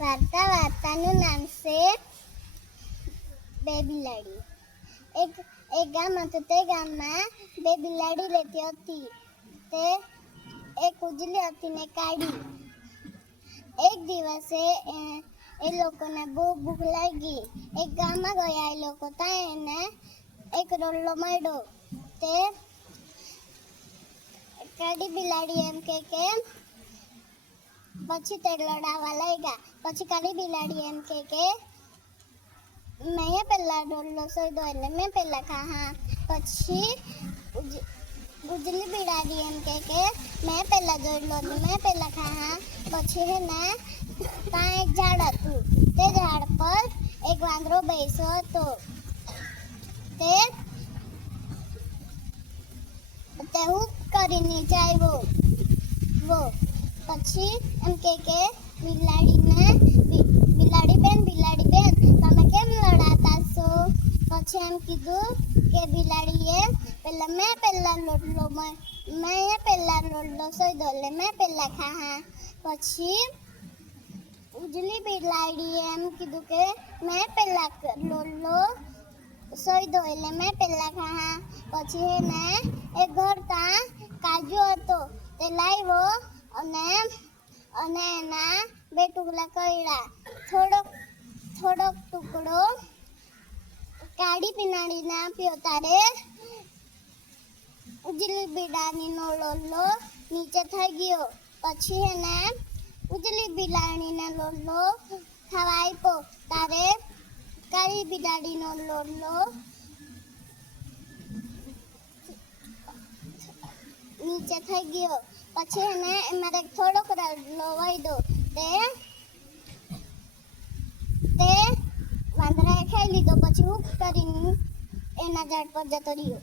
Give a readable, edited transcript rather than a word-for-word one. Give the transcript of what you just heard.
વાર્તાનું નામ છે બે બિલાડી. એક ગામ હતું. તે ગામમાં બે બિલાડી રહેતી હતી. તે એક ઉજળી હતી ને કાળી. એક દિવસે એ લોકોને બહુ ભૂખ લાગી. એક ગામમાં ગયા એ લોકો. ત્યાં એને એક રોટલો મળ્યો. તે કાળી બિલાડી એમ કે પછી તે લડાવા લાગ્યા. પછી કાળી બિલાડી એમ કે મેં પહેલા રોટલો સોયદો એટલે મેં પહેલા ખાહા. પછી ઉજળી બિલાડી એમ કે મેં પહેલા જોડલો મેં પહેલા ખાહા. પછી હે ને ત્યાં એક ઝાડ હતું. તે ઝાડ પર એક વાંદરો બેસ્યો હતો. તે હું કરી નીચે આવ્યો. પછી એમ કે બિલાડી બેન તમે કેમ લડાતા છો? પછી એમ કીધું કે બિલાડીએ મેં પહેલા રોટલો સોયદો એટલે મેં પહેલા ખાહા. પછી ઉજળી બિલાડીએ એમ કીધું કે મેં પહેલા રોટલો સોયદો એટલે મેં પહેલા ખાહા. પછી એને એક ઘર ત્યાં કાજુ હતો. તે લાવ્યો અને એના બે ટુકડા કર્યા. થોડોક ટુકડો કાળી બિલાડીને આપ્યો. તારે ઉજળી બિલાડીનો લોલો નીચે થઈ ગયો. પછી એને ઉજળી બિલાડીને લોલો ખાવા આપ્યો. તારે કાળી બિલાડીનો લોલો નીચે થઈ ગયો. પછી એને એમાં થોડોક રોટલો વાયદો. તે વાંદરાએ ખાઈ લીધો. પછી હું કરીને એના ઝાડ પર જતો રહ્યો.